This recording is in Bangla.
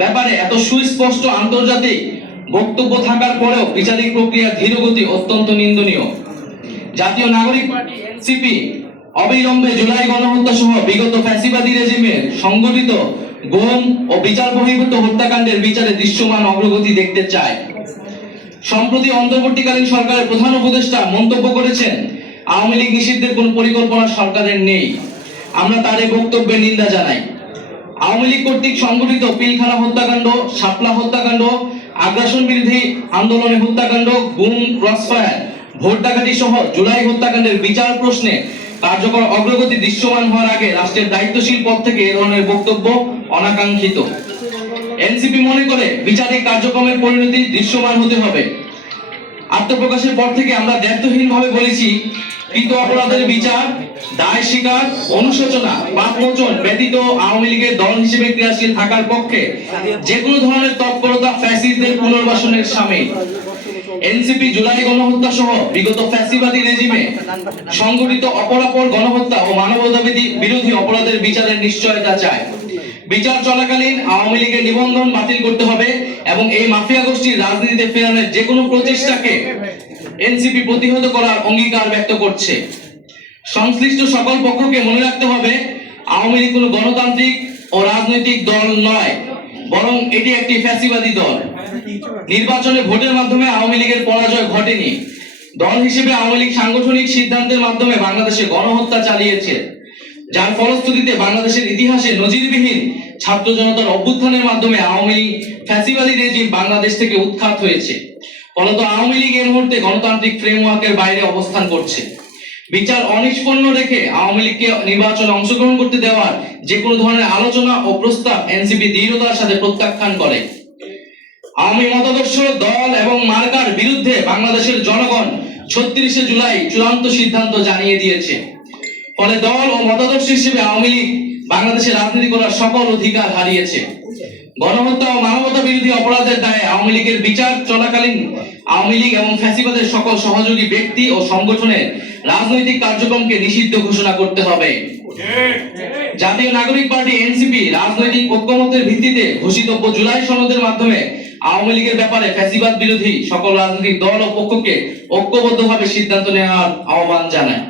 ব্যাপারে এত সুস্পষ্ট আন্তর্জাতিক বক্তব্য থাকার পরেও বিচারিক প্রক্রিয়া ধীরগতি অত্যন্ত নিন্দনীয়। জাতীয় নাগরিক পার্টি এনসিপি অবিলম্বে জুলাই গণহত্যা সহ বিগত ফ্যাসিবাদী রেজিমের সংগঠিত গুম ও বিচার বহির্ভূত হত্যাকাণ্ডের বিচারে দৃশ্যমান অগ্রগতি দেখতে চায়। সম্প্রতি অন্তর্বর্তীকালীন সরকারের প্রধান উপদেষ্টা মন্তব্য করেছেন, আওয়ামী লীগ নিষিদ্ধের কোনো পরিকল্পনা সরকারের নেই। আমরা তার এই বক্তব্যের নিন্দা জানাই। আওয়ামী লীগ কর্তৃক সংগঠিত পিলখানা হত্যাকাণ্ড, শাপলা হত্যাকাণ্ড, আগ্রাসন বিরোধী আন্দোলনে হত্যাকাণ্ড, গুম, ক্রসফায়ার, ভোট ডাকাতি সহ জুলাই হত্যাকাণ্ডের বিচার প্রশ্নে কার্যকর অগ্রগতি দৃশ্যমান হওয়ার আগে রাষ্ট্রের দায়িত্বশীল পদ থেকে এ ধরনের বক্তব্য অনাকাঙ্ক্ষিত। এনসিপি মনে করে বিচারিক কার্যক্রমের পরিণতি দৃশ্যমান হতে হবে। আত্মপ্রকাশের পর থেকে আমরা দায়িত্বহীনভাবে বলেছি কৃত অপরাধের বিচার, দায় স্বীকার, অনুশোচনা পাপ মোচন ব্যতীত আওয়ামী লীগের দল হিসেবে ক্রিয়াশীল থাকার পক্ষে যে কোনো ধরনের তৎপরতা ফ্যাসিস্টদের পুনর্বাসনের সামিল এনসিপি, জুলাই গণহত্যা সহ বিগত ফ্যাসিবাদী রেজিমে সংগঠিত অপরাপর গণহত্যা ও মানবতাবিধি বিরোধী অপরাধের বিচারের নিশ্চয়তা চায়। বিচার চলাকালীন আওয়ামী লীগের নিবন্ধন বাতিল করতে হবে এবং এই মাফিয়া গোষ্ঠীর রাজনীতিতে ফেরানোর যে কোনো প্রচেষ্টাকে এনসিপি প্রতিহত করার অঙ্গীকার ব্যক্ত করছে। সংশ্লিষ্ট সকল পক্ষকে মনে রাখতে হবে, আওয়ামী লীগ কোনো গণতান্ত্রিক ও রাজনৈতিক দল নয়, বরং এটি একটি ফ্যাসিবাদী দল। নির্বাচনে ভোটের মাধ্যমে আওয়ামী লীগের পরাজয় ঘটেনি। দল হিসেবে আওয়ামী লীগ সাংগঠনিক সিদ্ধান্তের মাধ্যমে বাংলাদেশে গণহত্যা চালিয়েছে। যার ফলশ্রুতিতে বাংলাদেশের ইতিহাসে নজিরবিহীন ছাত্র জনতার অভ্যুত্থানের মাধ্যমে আওয়ামী লীগ ফ্যাসিবাদী রেজিম বাংলাদেশ থেকে উৎখাত হয়েছে। ফলত আওয়ামী লীগ এই মুহূর্তে গণতান্ত্রিক ফ্রেমওয়ার্কের বাইরে অবস্থান করছে। বিচার অনিষ্পন্ন রেখে আওয়ামী লীগকে নির্বাচনে অংশগ্রহণ করতে দেওয়ার যে কোনো ধরনের আলোচনা ও প্রস্তাব এনসিপি দৃঢ়তার সাথে প্রত্যাখ্যান করে। আওয়ামী মতাদর্শ, দল এবং মার্কার বিরুদ্ধে বাংলাদেশের জনগণ ছত্রিশে জুলাই চূড়ান্ত সিদ্ধান্ত জানিয়ে দিয়েছে। ফলে দল ও মতাদর্শ হিসেবে আওয়ামী লীগ বাংলাদেশে রাজনীতি করার সকল অধিকার হারিয়েছে। গণহত্যা ও মানবতা বিরোধী অপরাধের দায়ে আওয়ামী লীগের বিচার চলাকালীন আওয়ামী লীগ এবং ফ্যাসিবাদের সকল সহযোগী ব্যক্তি ও সংগঠনের রাজনৈতিক কার্যক্রমকে নিষিদ্ধ ঘোষণা করতে হবে। জাতীয় নাগরিক পার্টি এনসিপি রাজনৈতিক ঐক্যমতের ভিত্তিতে ঘোষিতব্য জুলাই সনদের মাধ্যমে আওয়ামী লীগের ব্যাপারে ফ্যাসিবাদ বিরোধী সকল রাজনৈতিক দল ও পক্ষকে ঐক্যবদ্ধভাবে সিদ্ধান্ত নেওয়ার আহ্বান জানায়।